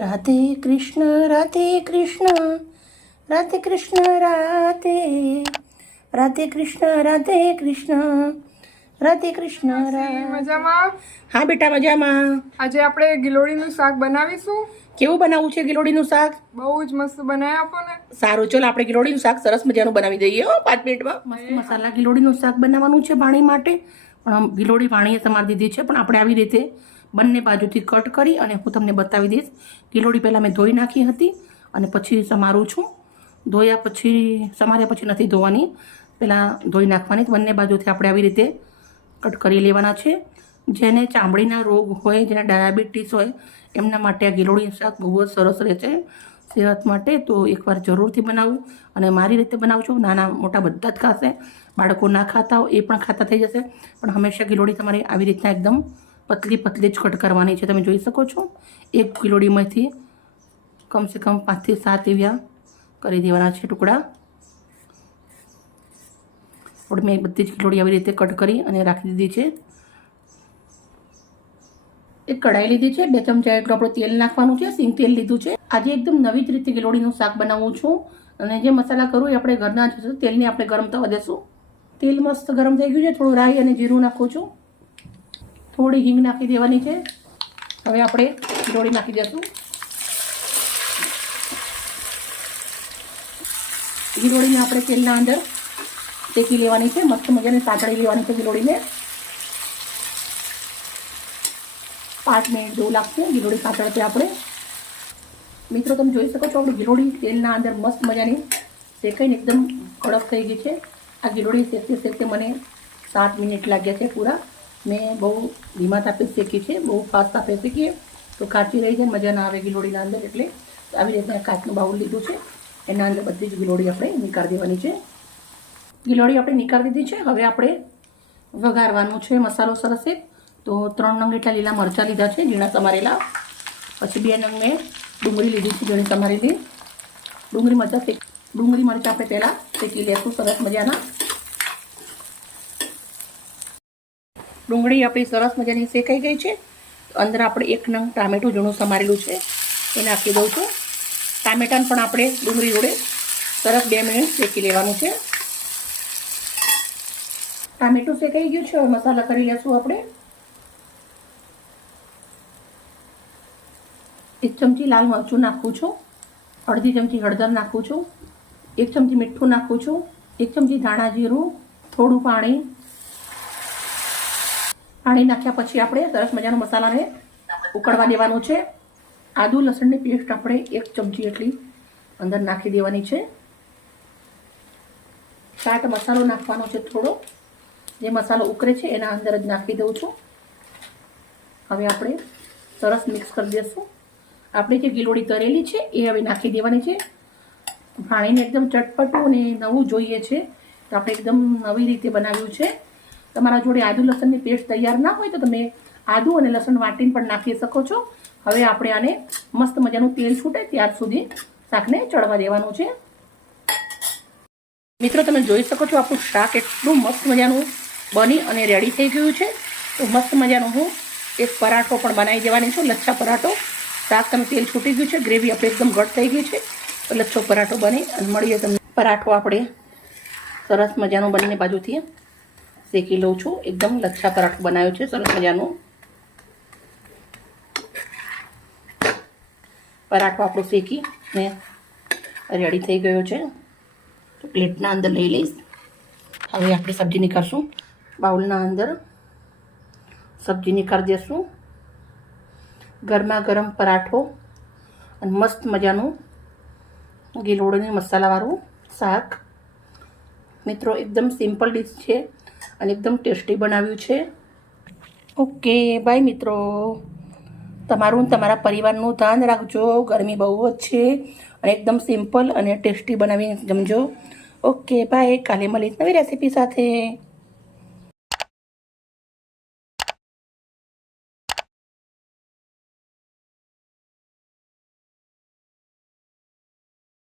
રાધે કૃષ્ણ રાધે કૃષ્ણ રાધે કૃષ્ણ રાધે રાધે કૃષ્ણ રાધે કૃષ્ણ રાધે કૃષ્ણ રાધે. મજામાં? હા બેટા મજામાં. આજે આપણે ગિલોડીનું શાક બનાવીશું. કેવું બનાવવું છે ગિલોડીનું શાક? બહુ જ મસ્ત બનાવી આપો ને. સારું, ચલો આપણે ગિલોડીનું શાક સરસ મજાનું બનાવી દઈએ 5 મિનિટમાં. મસ્ત મસાલા ગિલોડીનું શાક બનાવવાનું છે પાણી માટે. પણ ગિલોડી પાણીએ સમારી દીધી છે, પણ આપણે આવી રીતે બંને બાજુથી કટ કરી અને હું તમને બતાવી દઈશ. ગિલોડી પહેલાં મેં ધોઈ નાખી હતી અને પછી સમારું છું. ધોયા પછી સમાર્યા પછી નથી ધોવાની, પહેલાં ધોઈ નાખવાની. બંને બાજુથી આપણે આવી રીતે કટ કરી લેવાના છે. જેને ચામડીના રોગ હોય, જેને ડાયાબિટીસ હોય, એમના માટે આ ગિલોડીનું શાક બહુ જ સરસ રહે છે સેહત માટે. તો એકવાર જરૂરથી બનાવવું અને મારી રીતે બનાવજો. નાના મોટા બધા જ ખાશે. બાળકો ના ખાતા હોય એ પણ ખાતા થઈ જશે. પણ હંમેશા ગિલોડી તમારે આવી રીતના એકદમ પતલી પતલી જ કટ કરવાની છે. તમે જોઈ શકો છો, એક ગિલોડીમાંથી કમસે કમ 5 થી 7 એવા કરી દેવાના છે ટુકડા. પણ મેં બધી જ ગિલોડી આવી રીતે કટ કરી અને રાખી દીધી છે. એક કઢાઈ લીધી છે, 2 ચમચા એટલું આપણે તેલ નાખવાનું છે. સિંગ તેલ લીધું છે. આજે એકદમ નવી જ રીતે ગિલોડીનું શાક બનાવું છું અને જે મસાલા કરું એ આપણે ઘરના જ છે. તેલને આપણે ગરમ થવા દેશું. તેલ મસ્ત ગરમ થઈ ગયું છે. થોડું રાઈ અને જીરું નાખું છું. થોડી હિંગ નાખી દેવાની છે. હવે આપણે ગિલોડી નાખી દઈશું. ગિલોડીને આપણે તેલના અંદર શેકી લેવાની છે. મસ્ત મજાની સાતળી લેવાની છે ગિલોડીને. 5 મિનિટ જેવું લાગશે ગિલોડી સાતળતે આપણે. મિત્રો તમે જોઈ શકો છો, આપણે ગિલોડી તેલના અંદર મસ્ત મજાની શેકાઈને એકદમ કડક થઈ ગઈ છે. આ ગિલોડી શેકતે શેકતે મને 7 મિનિટ લાગ્યા છે પૂરા. મેં બહુ ધીમા તાપે શેકી છે. બહુ ફાસ્ટ તાપે શેકીએ તો કાચી રહી જાય, મજા ના આવે ગિલોડીના અંદર. એટલે આવી રીતના કાચનું બાઉલ લીધું છે, એના અંદર બધી જ ગિલોડી આપણે નીકાળી દેવાની છે. ગિલોડી આપણે નીકાળી દીધી છે. હવે આપણે વઘારવાનું છે મસાલો સરસ એક. તો 3 નંગ એટલા લીલા મરચાં લીધા છે, ઝીણા સમારેલા. પછી 2 નંગ મેં ડુંગળી લીધી છે, ઝીણી સમારેલી. ડુંગળી મરચાં આપણે પહેલાં શેકી લઈશું સરસ મજાના. ડુંગળી આપણી સરસ મજાની શેકાઈ ગઈ છે. અંદર આપણે 1 નંગ ટામેટું ઝીણું સમારેલું છે એ નાખી દઉં છું. ટામેટાને પણ આપણે ડુંગળી જોડે સરસ 2 મિનિટ શેકી લેવાનું છે. ટામેટું શેકાઈ ગયું છે. હવે મસાલા કરી લઈશું આપણે. 1 ચમચી લાલ મરચું નાખું છું. અડધી ચમચી હળદર નાખું છું. 1 ચમચી મીઠું નાખું છું. 1 ચમચી ધાણા જીરું. થોડું પાણી નાખ્યા પછી આપણે સરસ મજાનો મસાલાને ઉકળવા દેવાનું છે. આદુ લસણની પેસ્ટ આપણે 1 ચમચી એટલી અંદર નાખી દેવાની છે. ચાટ મસાલો નાખવાનો છે થોડો. જે મસાલો ઉકળે છે એના અંદર જ નાખી દઉં છું. હવે આપણે સરસ મિક્સ કરી દઈશું. આપણે જે ગિલોડી તરેલી છે એ હવે નાખી દેવાની છે. પાણીને એકદમ ચટપટું અને નવું જોઈએ છે, તો આપણે એકદમ નવી રીતે બનાવ્યું છે. તમારા જોડે આદુ લસણની પેસ્ટ તૈયાર ના હોય તો તમે આદુ અને લસણ વાટીને પણ નાખી શકો છો. હવે આપણે આને મસ્ત મજાનું તેલ છૂટે ત્યાર સુધી શાકને ચડવા દેવાનું છે. મિત્રો તમે જોઈ શકો છો, આપણું શાક એટલું મસ્ત મજાનું બની અને રેડી થઈ ગયું છે. તો મસ્ત મજાનું હું એક પરાઠો પણ બનાવી દેવાની છું, લચ્છા પરાઠો. શાક તમે તેલ છૂટી ગયું છે, ગ્રેવી આપણે એકદમ ઘટ થઈ ગઈ છે. તો લચ્છો પરાઠો બની અને મળીએ તમને. પરાઠો આપણે સરસ મજાનું બનીને બાજુથી શેકી લઉં છું. એકદમ લચ્છા પરાઠો બનાવ્યો છે સરસ મજાનું. પરાઠો આપણો શેકી ને રેડી થઈ ગયો છે. તો પ્લેટના અંદર લઈ લઈશ. હવે આપણે સબ્જી નીકાળશું. બાઉલના અંદર સબ્જી નીકાળી દઈશું. ગરમા ગરમ પરાઠો અને મસ્ત મજાનું ગિલોડીનું મસાલાવાળું શાક. મિત્રો એકદમ સિમ્પલ ડીશ છે અને એકદમ ટેસ્ટી બનાવ્યું છે. ઓકે બાય મિત્રો. તમારું તમારા પરિવારનું ધ્યાન રાખજો. ગરમી બહુ જ છે અને એકદમ સિમ્પલ અને ટેસ્ટી બનાવીને જમજો. Okay bye. કાલે મળીશ નવી રેસીપી સાથે.